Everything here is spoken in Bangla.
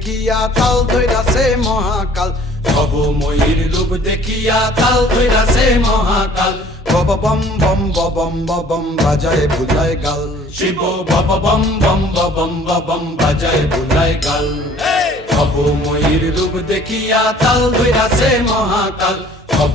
দেখিয়া তাল ধইরাছে মহাকাল ভব ময়ূর রূপ দেখিয়া তাল ধইরাছে মহাকাল বব বম বম বম বম বাজায় বুলায় গাল শিব বব বম বম বম বম বাজায় বুলায় গাল ভব ময়ূর রূপ দেখিয়া তাল ধইরাছে মহাকাল ভব